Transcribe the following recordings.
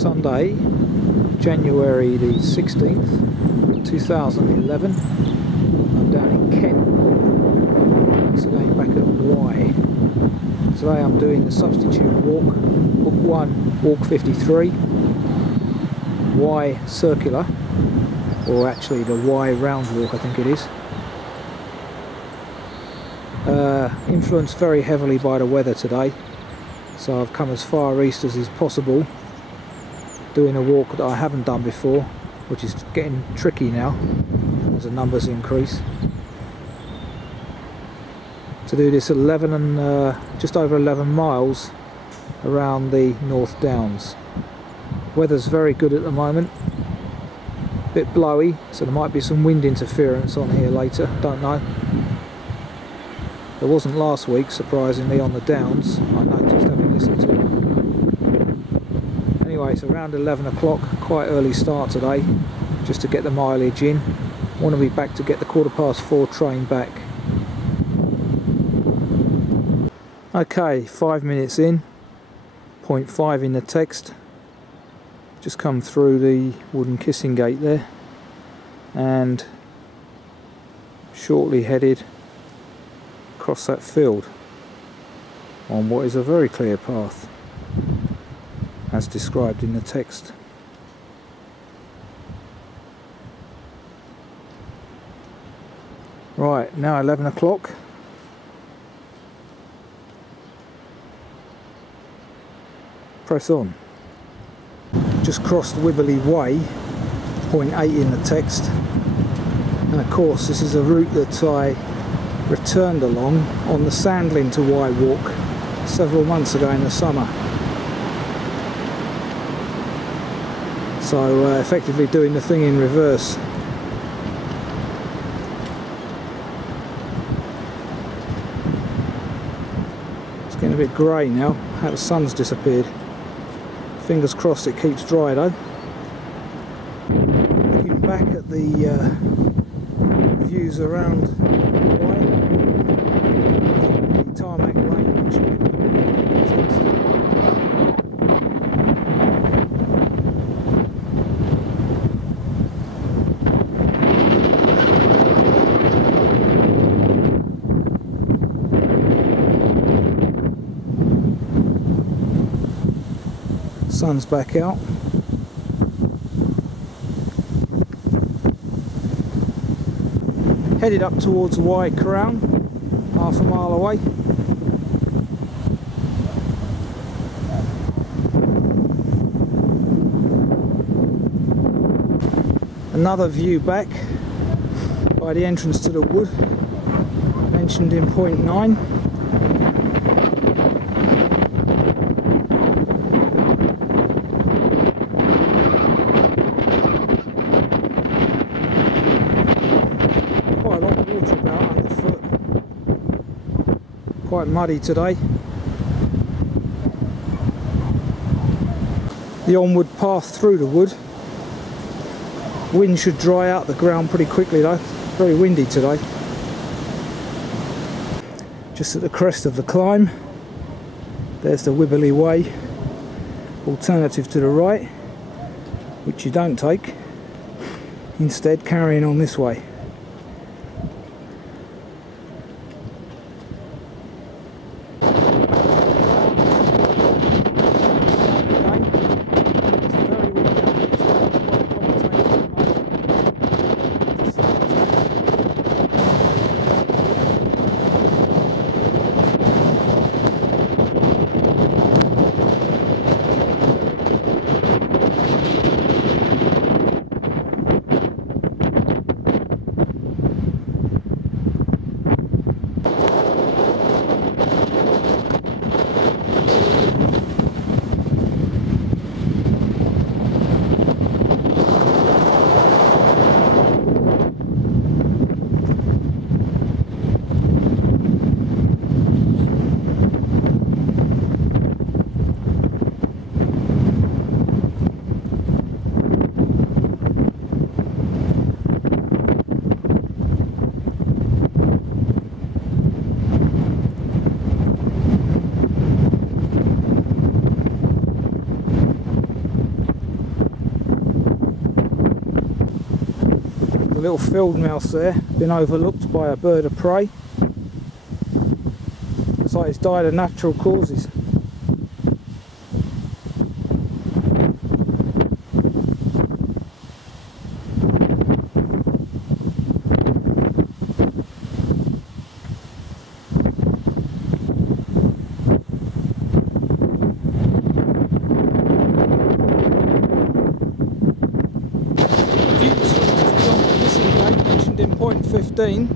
Sunday, January the 16th, 2011. I'm down in Kent, so going back at Wye. Today I'm doing the substitute walk, book 1, walk 53, Wye circular, or actually the Wye round walk I think it is. Influenced very heavily by the weather today, so I've come as far east as is possible, doing a walk that I haven't done before, which is getting tricky now as the numbers increase. To do this 11 and just over 11 miles around the North Downs. Weather's very good at the moment, a bit blowy, so there might be some wind interference on here later, don't know. There wasn't last week, surprisingly, on the Downs, I noticed having listened to it. Anyway, it's around 11 o'clock, quite early start today, just to get the mileage in. Want to be back to get the 4:15 train back. Okay, 5 minutes in, 0.5 in the text. Just come through the wooden kissing gate there, and shortly headed across that field on what is a very clear path as described in the text. Right, now 11 o'clock. Press on. Just crossed Wibberley Way, 0.8 in the text, and of course this is a route that I returned along on the Sandling to Wye walk several months ago in the summer. So effectively doing the thing in reverse. It's getting a bit grey now, how the sun's disappeared. Fingers crossed it keeps dry though. Looking back at the views around Wye, the tarmac lane which sun's back out. Headed up towards Wye Crown, half a mile away. Another view back by the entrance to the wood, mentioned in 0.9. Quite muddy today. The onward path through the wood. Wind should dry out the ground pretty quickly though. Very windy today. Just at the crest of the climb, there's the Wibberley Way alternative to the right, which you don't take, instead carrying on this way. The little field mouse there, been overlooked by a bird of prey. Looks like it's died of natural causes. In point 15.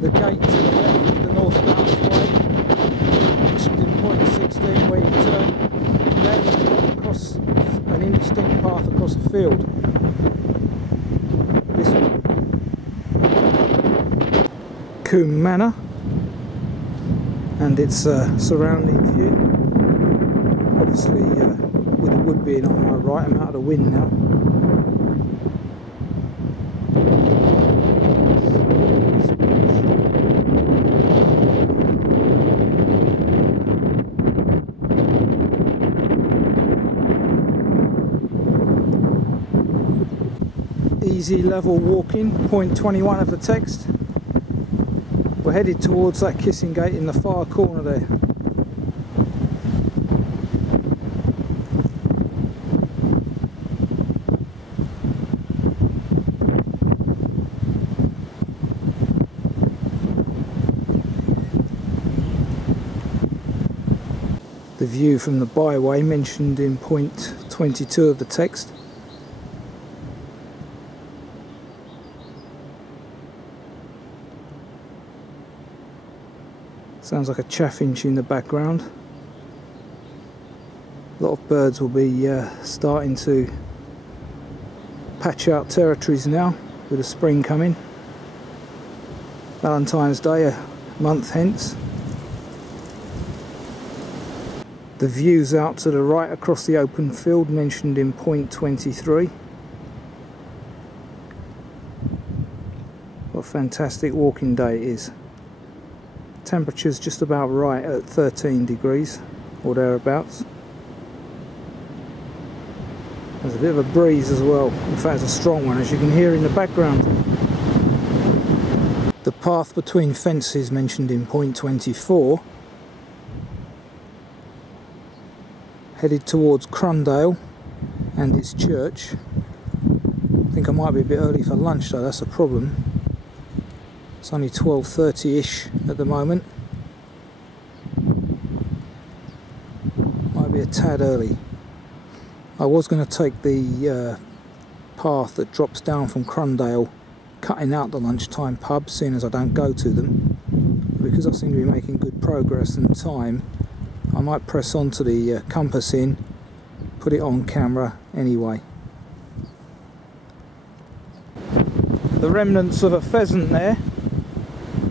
The gate to the left of the North Downs Way, mentioned in point 16, where you turn left across an indistinct path across a field. This one. Combe Manor and its surrounding view. Obviously with the wood being on my right, I'm out of the wind now. Easy level walking, point 21 of the text. We're headed towards that kissing gate in the far corner there. The view from the byway mentioned in point 22 of the text. Sounds like a chaffinch in the background. A lot of birds will be starting to patch out territories now with the spring coming. Valentine's Day a month hence. The views out to the right across the open field mentioned in point 23. What a fantastic walking day it is. Temperature's just about right at 13 degrees or thereabouts. There's a bit of a breeze as well, in fact it's a strong one, as you can hear in the background. The path between fences mentioned in point 24 headed towards Crundale and its church. I think I might be a bit early for lunch though, that's a problem. It's only 12:30ish at the moment. Might be a tad early. I was going to take the path that drops down from Crundale, cutting out the lunchtime pubs, seeing as I don't go to them. Because I seem to be making good progress and time, I might press on to the compass in, put it on camera anyway. The remnants of a pheasant there.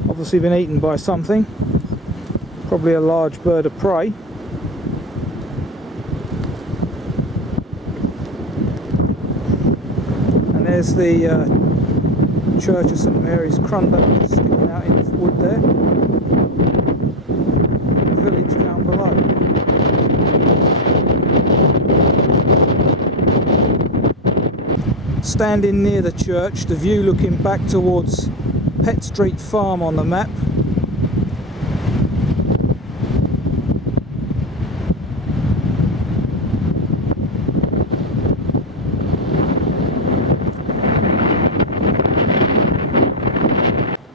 Obviously been eaten by something, probably a large bird of prey. And there's the Church of St Mary's Crundale sticking out in the wood there. The village down below. Standing near the church, the view looking back towards Pett Street Farm on the map.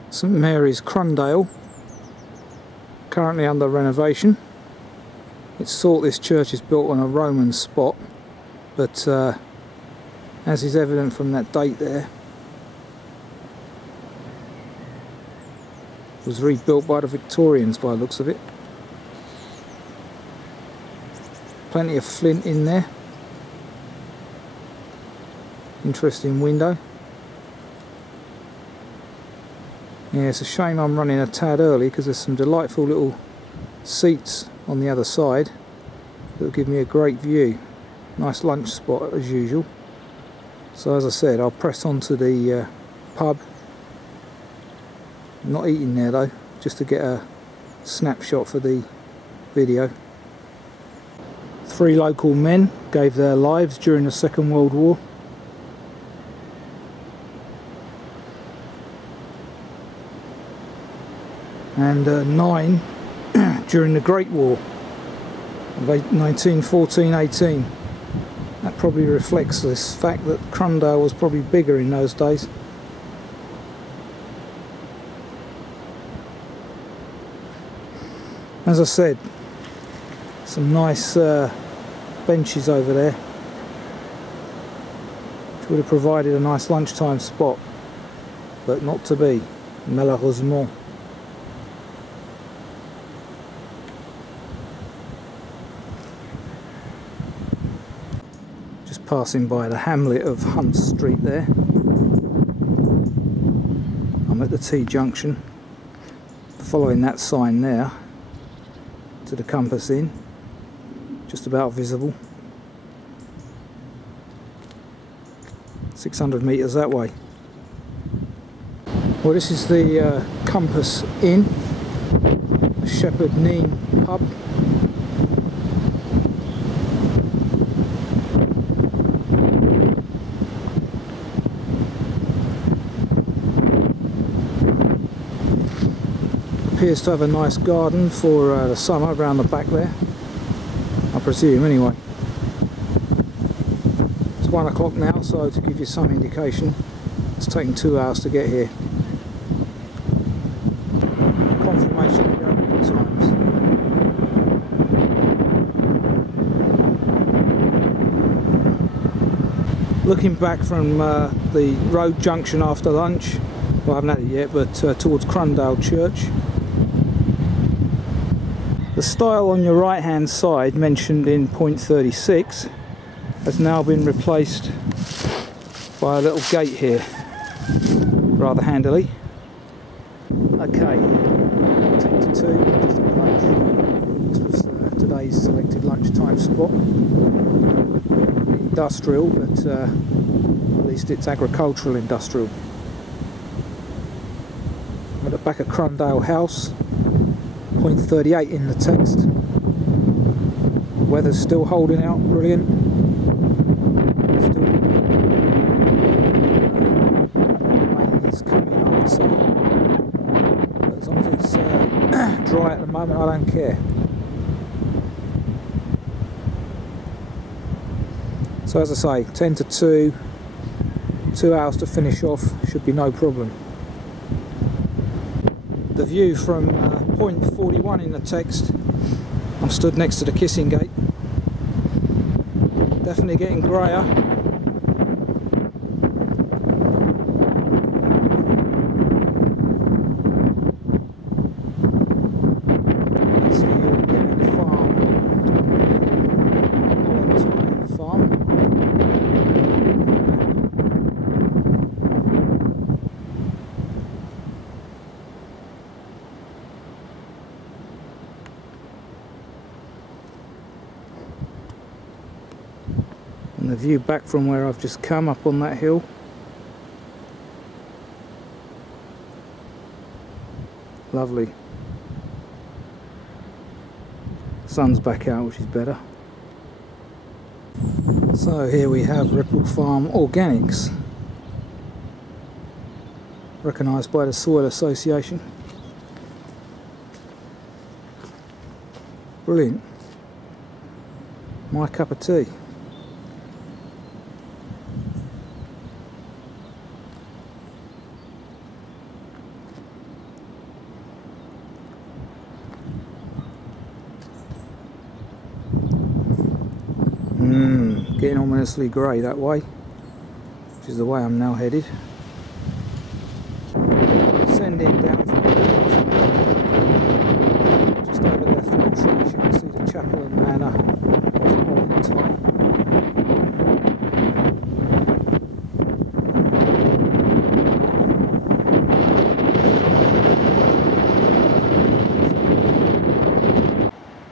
St Mary's Crundale, currently under renovation. It's thought this church is built on a Roman spot, but as is evident from that date there, was rebuilt by the Victorians by the looks of it. Plenty of flint in there. Interesting window. Yeah, it's a shame I'm running a tad early because there's some delightful little seats on the other side that will give me a great view. Nice lunch spot as usual. So as I said, I'll press on to the pub Not eating there though, just to get a snapshot for the video. 3 local men gave their lives during the Second World War. And 9 during the Great War of 1914-18. That probably reflects this fact that Crundale was probably bigger in those days. As I said, some nice benches over there, which would have provided a nice lunchtime spot, but not to be, malheureusement. Just passing by the hamlet of Hunt Street there. I'm at the T-junction, following that sign there to the compass in, just about visible. 600 metres that way. Well, this is the Compass Inn, the Shepherd Neen pub. Appears to have a nice garden for the summer around the back there, I presume anyway. It's 1 o'clock now, so to give you some indication, it's taken 2 hours to get here. Confirmation of the opening times. Looking back from the road junction after lunch, well, I haven't had it yet, but towards Crundale Church. The stile on your right hand side, mentioned in point 36, has now been replaced by a little gate here, rather handily. Okay, 10 to 2, just at lunch. This was today's selected lunchtime spot. Industrial, but at least it's agricultural industrial. I'm at the back of Crundale House. Point 38 in the text. Weather's still holding out, brilliant. Rain is coming, I would say. But as long as it's dry at the moment, I don't care. So as I say, 10 to 2, 2 hours to finish off, should be no problem. The view from point 41 in the text, I'm stood next to the kissing gate. Definitely getting greyer. That's the organic farm, farm. And the view back from where I've just come up on that hill. Lovely. Sun's back out, which is better. So here we have Ripple Farm Organics, recognised by the Soil Association. Brilliant. My cup of tea. Getting ominously grey that way, which is the way I'm now headed. Descending down from the just over there through the trees, you can see the chapel and manor of Ollantay.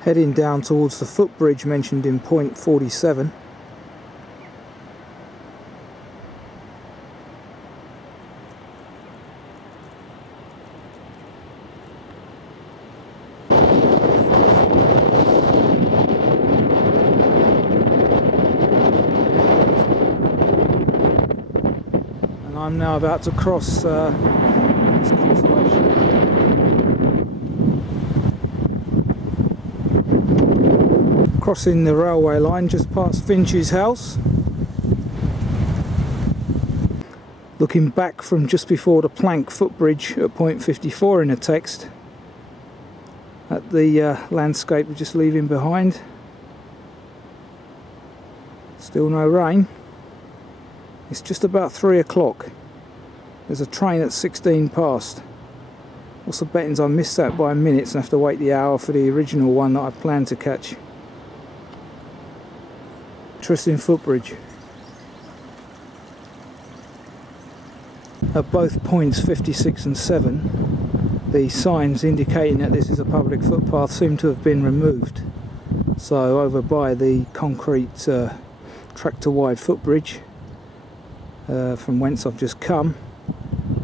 Heading down towards the footbridge mentioned in point 47. I'm now about to cross this conservation. Crossing the railway line just past Finch's house. Looking back from just before the plank footbridge at point 54 in the text at the landscape we're just leaving behind. Still no rain. It's just about 3 o'clock. There's a train at 16 past. What's the bettings I missed that by minutes and have to wait the hour for the original one that I planned to catch. Interesting footbridge. At both points 56 and 7, the signs indicating that this is a public footpath seem to have been removed. So over by the concrete tractor-wide footbridge from whence I've just come,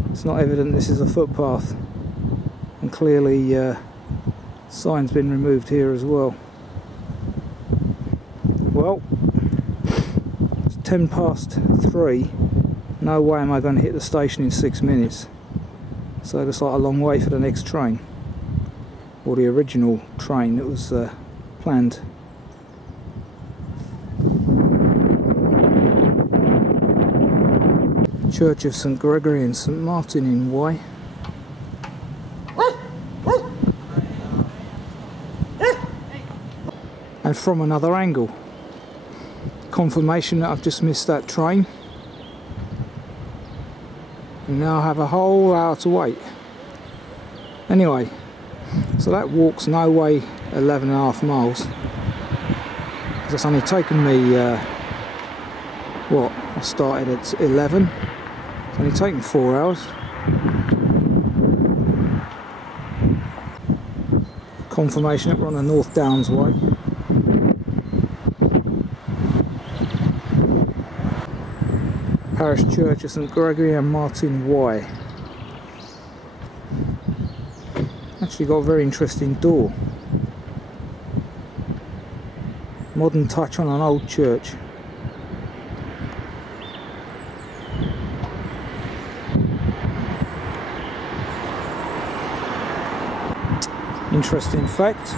it's not evident this is a footpath, and clearly signs been removed here as well. Well, it's 10 past 3. No way am I going to hit the station in 6 minutes. So it looks like a long wait for the next train, or the original train that was planned. Church of St Gregory and St Martin in Wye. And from another angle, confirmation that I've just missed that train, and now I have a whole hour to wait. Anyway, so that walk's no way 11.5 miles. It's only taken me what, I started at 11. It's only taken 4 hours. Confirmation that we're on the North Downs way. Parish Church of St Gregory and Martin Wye. Actually got a very interesting door. Modern touch on an old church. Interesting fact.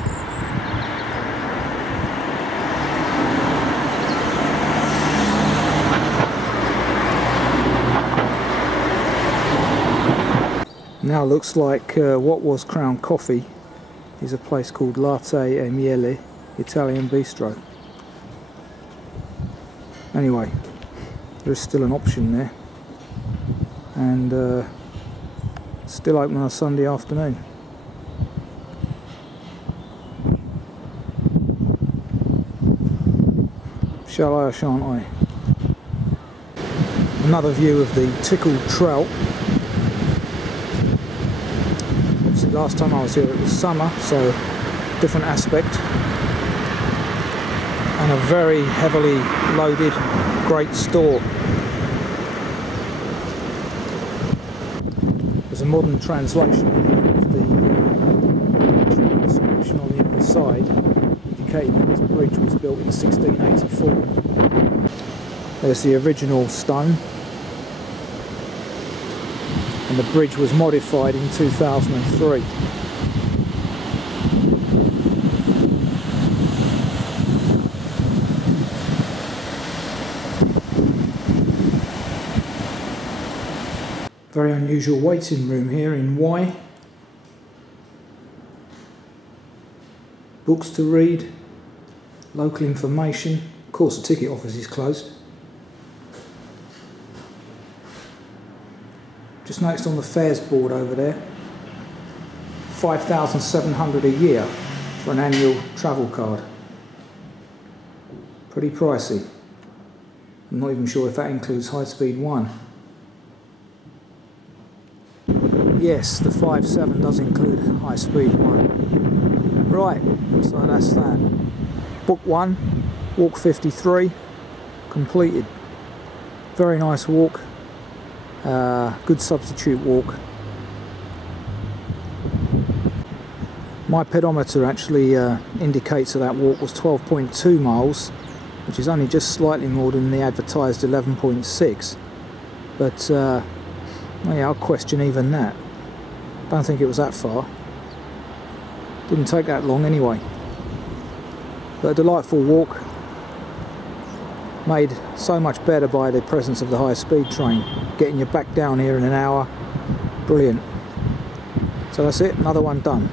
Now looks like what was Crown Coffee is a place called Latte e Miele Italian Bistro. Anyway, there's still an option there, and still open on a Sunday afternoon. Shall I or shan't I? Another view of the tickled trout. Obviously last time I was here it was summer, so different aspect. And a very heavily loaded great store. There's a modern translation of the inscription on the inside, indicating that this bridge was built in 1684. There's the original stone, and the bridge was modified in 2003. Very unusual waiting room here in Wye. Books to read, local information. Of course the ticket office is closed. Just noticed on the fares board over there, $5,700 a year for an annual travel card. Pretty pricey. I'm not even sure if that includes High Speed 1. Yes, the 5.7 does include High Speed 1. Right, so that's that. Book 1, walk 53, completed. Very nice walk. Good substitute walk. My pedometer actually indicates that walk was 12.2 miles, which is only just slightly more than the advertised 11.6. but well, yeah, I'll question even that. Don't think it was that far. Didn't take that long anyway. But a delightful walk, made so much better by the presence of the high-speed train, getting you back down here in an hour. Brilliant. So that's it, another one done.